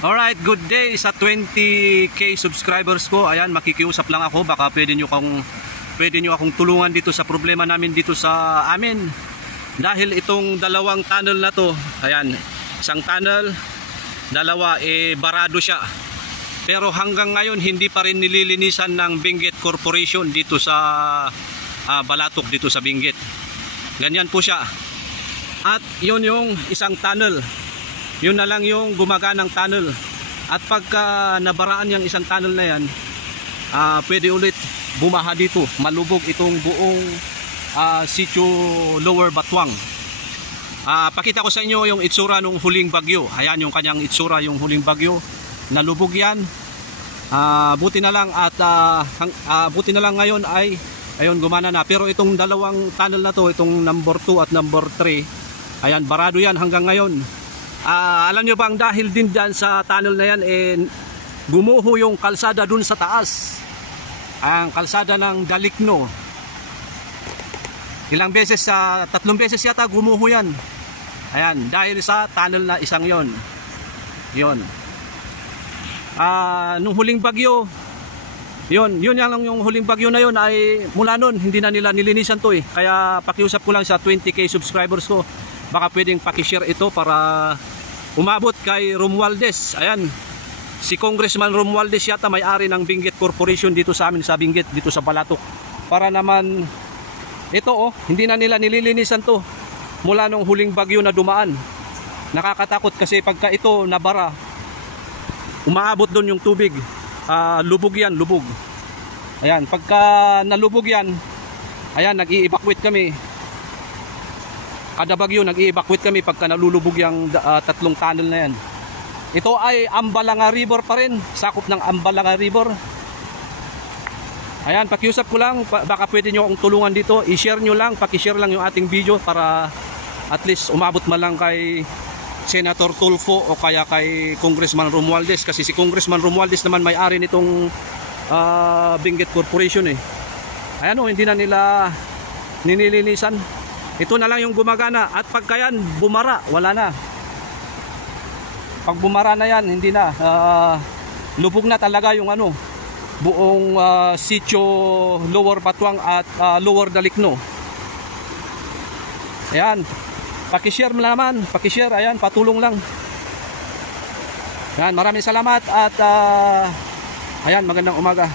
Alright, good day sa 20k subscribers ko. Ayan, makikiusap lang ako. Baka pwede nyo akong tulungan dito sa problema namin dito sa amin. Dahil itong dalawang tunnel na to, ayan, isang tunnel, dalawa, barado siya. Pero hanggang ngayon, hindi pa rin nililinisan ng Benguet Corporation dito sa Balatok, dito sa Benguet. Ganyan po siya. At yun yung isang tunnel. Yun na lang yung gumaganang tunnel. At pagka nabaraan yung isang tunnel na yan, pwede ulit bumaha dito, malubog itong buong sitio Lower Batuang. Pakita ko sa inyo yung itsura ng huling bagyo. Ayan yung kanyang itsura, yung huling bagyo. Nalubog yan. Buti na lang at buti na lang ngayon ay ayun, gumana na. Pero itong dalawang tunnel na to, itong number 2 at number 3, ayan, barado yan hanggang ngayon. Alam nyo bang dahil din dyan sa tunnel na yan, gumuho yung kalsada dun sa taas, ang kalsada ng Dalikno. Ilang beses, 3 beses yata gumuho yan. Ayan, dahil sa tunnel na isang yon. Nung huling bagyo, yun lang yung huling bagyo na yun, ay mula nun hindi na nila nilinisan to Kaya pakiusap ko lang sa 20k subscribers ko, baka pwedeng pakishare ito para umabot kay Romualdez. Ayan, si Congressman Romualdez yata may-ari ng Benguet Corporation dito sa amin sa Benguet, dito sa Balatok. Para naman ito hindi na nila nililinisan to mula nung huling bagyo na dumaan. Nakakatakot kasi pagka ito nabara, umaabot doon yung tubig. Lubog yan, lubog. Ayan, pagka nalubog yan, ayan, nag-i-evacuate kami. Kada bagyo, nag-i-evacuate kami pagka nalulubog yung 3 tunnel na yan. Ito ay Ambalanga River pa rin, sakop ng Ambalanga River. Ayan, pakiusap ko lang, baka pwede nyo akong tulungan dito. I-share nyo lang, pakishare lang yung ating video para at least umabot man lang kay Senator Tulfo o kaya kay Congressman Romualdez. Kasi si Congressman Romualdez naman may-ari nitong Benguet Corporation Ayan hindi na nila ninilinisan. Ito na lang yung gumagana. At pagka yan bumara, wala na. Pag bumara na yan, hindi na. Lubog na talaga yung buong sitio Lower Batuang at Lower Dalikno. Ayan, pakishare naman, pakishare, ayan, patulong lang. Ayan, maraming salamat at ayan, magandang umaga.